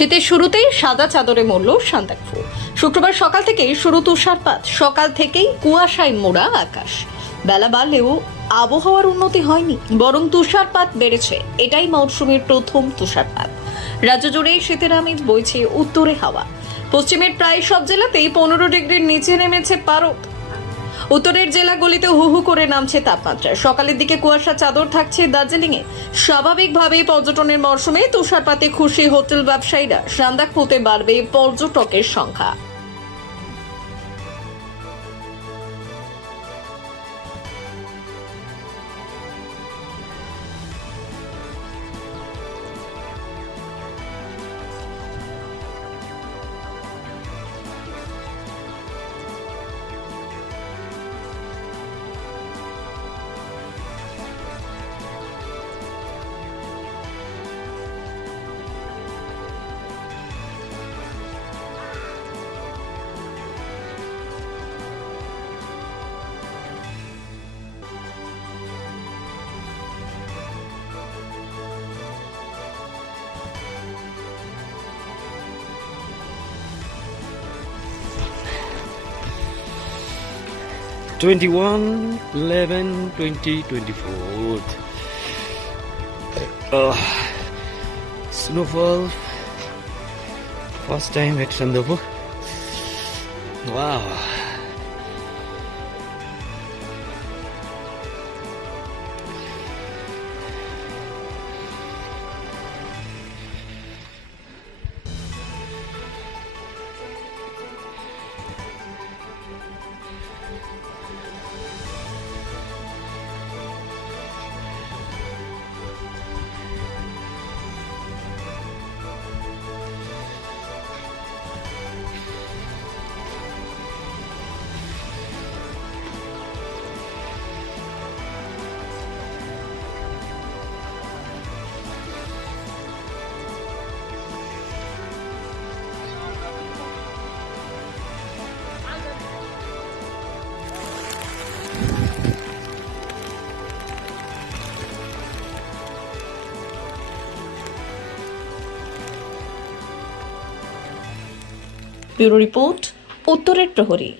শীতের শুরুতেই সাদা চাদরে মরল সান্দাকফু। শুক্রবার সকাল থেকেই শুরু তুষারপাত। সকাল থেকেই কুয়াশায় মোড়া আকাশ। বেলা বাড়লেও আবহাওয়ার উন্নতি হয়নি, বরং তুষারপাত বেড়েছে। এটাই মৌসুমের প্রথম তুষারপাত। রাজ্য জুড়ে শীতের আমেজ বইছে উত্তরে হাওয়া। পশ্চিমের প্রায় সব জেলাতেই 15 ডিগ্রির নিচে নেমেছে পারদ। উত্তরের জেলাগুলিতে হু হু করে নামছে তাপমাত্রা। সকালের দিকে কুয়াশা চাদর থাকছে দার্জিলিংয়ে। স্বাভাবিকভাবেই পর্যটনের মরশুমে তুষারপাতে খুশি হোটেল ব্যবসায়ীরা। সান্দাকফুতে বাড়বে পর্যটকের সংখ্যা। Twenty-one, 11, 20, 24. Snowfall. First time at Sandakfu. Wow. Bureau report, উত্তরের প্রহরী।